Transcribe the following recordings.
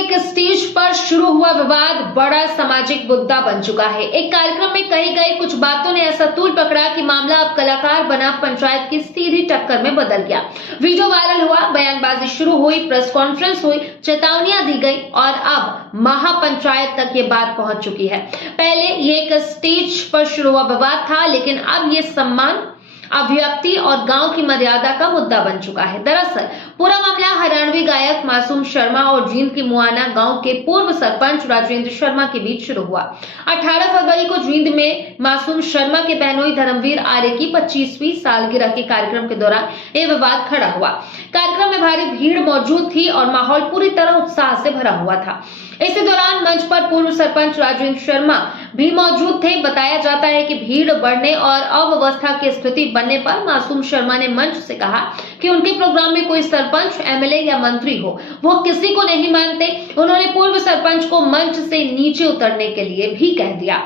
एक स्टेज पर शुरू हुआ विवाद बड़ा सामाजिक मुद्दा बन चुका है। एक कार्यक्रम में कही गई कुछ बातों ने ऐसा तूल पकड़ा कि मामला अब कलाकार बना पंचायत की सीधी टक्कर में बदल गया। वीडियो वायरल हुआ, बयानबाजी शुरू हुई, प्रेस कॉन्फ्रेंस हुई, चेतावनियां दी गई और अब महापंचायत तक ये बात पहुंच चुकी है। पहले ये एक स्टेज पर शुरू हुआ विवाद था, लेकिन अब ये सम्मान, अभिव्यक्ति और गांव की मर्यादा का मुद्दा बन चुका है। दरअसल पूरा मामला हरियाणवी गायक मासूम शर्मा और जींद की मुआना गांव के पूर्व सरपंच राजेंद्र शर्मा के बीच शुरू हुआ। 18 फरवरी को जींद में मासूम शर्मा के बहनोई धर्मवीर आर्य की 25वीं सालगिरह के कार्यक्रम के दौरान यह विवाद खड़ा हुआ। कार्यक्रम में भारी भीड़ मौजूद थी और माहौल पूरी तरह उत्साह से भरा हुआ था। इसी दौरान मंच पर पूर्व सरपंच राजेंद्र शर्मा भी मौजूद थे। बताया जाता है कि भीड़ बढ़ने और अव्यवस्था की स्थिति बनने पर मासूम शर्मा ने मंच से कहा कि उनके प्रोग्राम में कोई सरपंच, एमएलए या मंत्री हो, वो किसी को नहीं मानते। उन्होंने पूर्व सरपंच को मंच से नीचे उतरने के लिए भी कह दिया।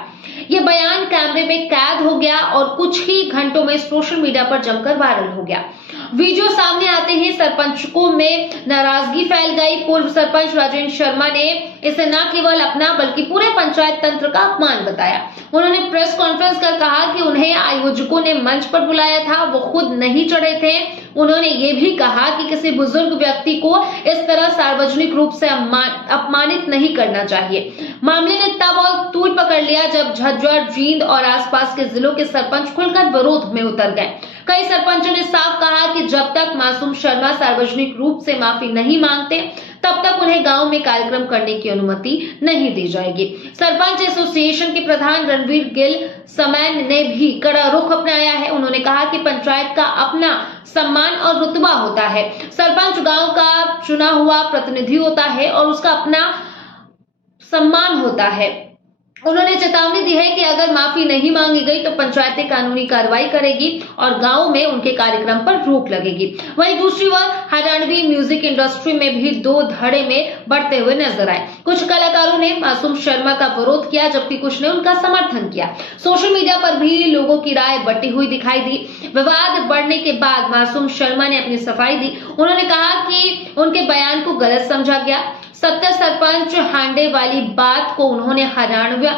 ये बयान कैमरे में कैद हो गया और कुछ ही घंटों में सोशल मीडिया पर जमकर वायरल हो गया। वीडियो सामने आते ही सरपंचों में नाराजगी फैल गई। पूर्व सरपंच राजेंद्र शर्मा ने इसे न केवल अपना बल्कि पूरे पंचायत तंत्र का अपमान बताया। उन्होंने प्रेस कॉन्फ्रेंस कर कहा कि उन्हें आयोजकों ने मंच पर बुलाया था, वो खुद नहीं चढ़े थे। उन्होंने ये भी कहा कि किसी बुजुर्ग व्यक्ति को इस तरह सार्वजनिक रूप से अपमानित नहीं करना चाहिए। मामले ने तब और तूल पकड़ लिया जब झज्जर, जींद और आसपास के जिलों के सरपंच खुलकर विरोध में उतर गए। कई सरपंचों ने साफ कहा कि जब तक मासूम शर्मा सार्वजनिक रूप से माफी नहीं मांगते, तब तक उन्हें गांव में कार्यक्रम करने की अनुमति नहीं दी जाएगी। सरपंच एसोसिएशन के प्रधान रणवीर गिल समैन ने भी कड़ा रुख अपनाया है। उन्होंने कहा कि पंचायत का अपना सम्मान और रुतबा होता है। सरपंच गांव का चुना हुआ प्रतिनिधि होता है और उसका अपना सम्मान होता है। उन्होंने चेतावनी दी है कि अगर माफी नहीं मांगी गई तो पंचायतें कानूनी कार्रवाई करेगी और गांव में उनके कार्यक्रम पर रोक लगेगी। वहीं दूसरी ओर हरियाणवी म्यूजिक इंडस्ट्री में भी दो धड़े में बढ़ते हुए नजर आए। कुछ कलाकारों ने मासूम शर्मा का विरोध किया, जबकि कुछ ने उनका समर्थन किया। सोशल मीडिया पर भी लोगों की राय बटी हुई दिखाई दी। विवाद बढ़ने के बाद मासूम शर्मा ने अपनी सफाई दी। उन्होंने कहा कि उनके बयान को गलत समझा गया। 70 सरपंच हांडे वाली बात को उन्होंने हरियाणवी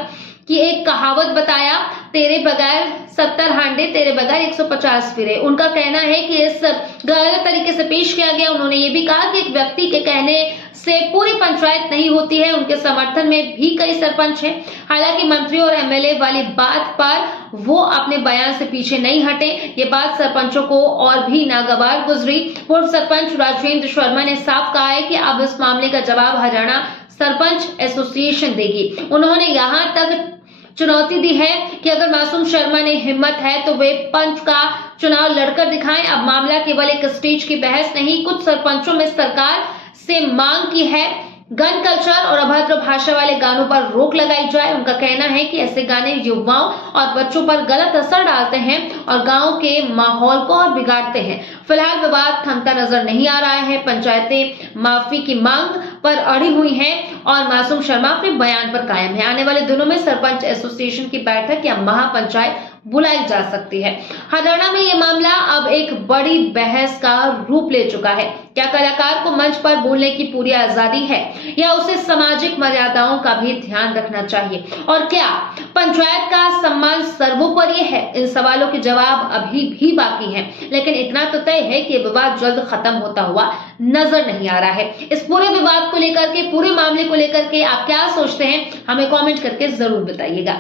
की एक कहावत बताया, तेरे बगैर 70 हांडे, तेरे बगैर 150 फिरे। उनका कहना है कि इस गलत तरीके से पेश किया गया। उन्होंने ये भी कहा कि एक व्यक्ति के कहने से पूरी पंचायत नहीं होती है। उनके समर्थन में भी कई सरपंच हैं। हालांकि मंत्री और एमएलए वाली बात पर वो अपने बयान से पीछे नहीं हटे। ये बात सरपंचों को और भी नागवार गुजरी। पूर्व सरपंच राजेंद्र शर्मा ने साफ कहा है कि अब इस मामले का जवाब हरियाणा सरपंच एसोसिएशन देगी। उन्होंने यहाँ तक चुनौती दी है कि अगर मासूम शर्मा ने हिम्मत है तो वे पंच का चुनाव लड़कर दिखाएं। अब मामला केवल एक स्टेज की बहस नहीं, कुछ सरपंचों में सरकार से मांग की है गन कल्चर और अभद्र भाषा वाले गानों पर रोक लगाई जाए। उनका कहना है कि ऐसे गाने युवाओं और बच्चों पर गलत असर डालते हैं और गांव के माहौल को और बिगाड़ते हैं। फिलहाल विवाद थमता नजर नहीं आ रहा है। पंचायतें माफी की मांग पर अड़ी हुई हैं और मासूम शर्मा अपने बयान पर कायम है। आने वाले दिनों में सरपंच एसोसिएशन की बैठक या महापंचायत बुलाई जा सकती है। हरियाणा में यह मामला अब एक बड़ी बहस का रूप ले चुका है। क्या कलाकार को मंच पर बोलने की पूरी आजादी है या उसे सामाजिक मर्यादाओं का भी ध्यान रखना चाहिए? और क्या पंचायत का सम्मान सर्वोपरि है? इन सवालों के जवाब अभी भी बाकी हैं, लेकिन इतना तो तय है कि विवाद जल्द खत्म होता हुआ नजर नहीं आ रहा है। इस पूरे विवाद को लेकर के, पूरे मामले को लेकर के आप क्या सोचते हैं, हमें कमेंट करके जरूर बताइएगा।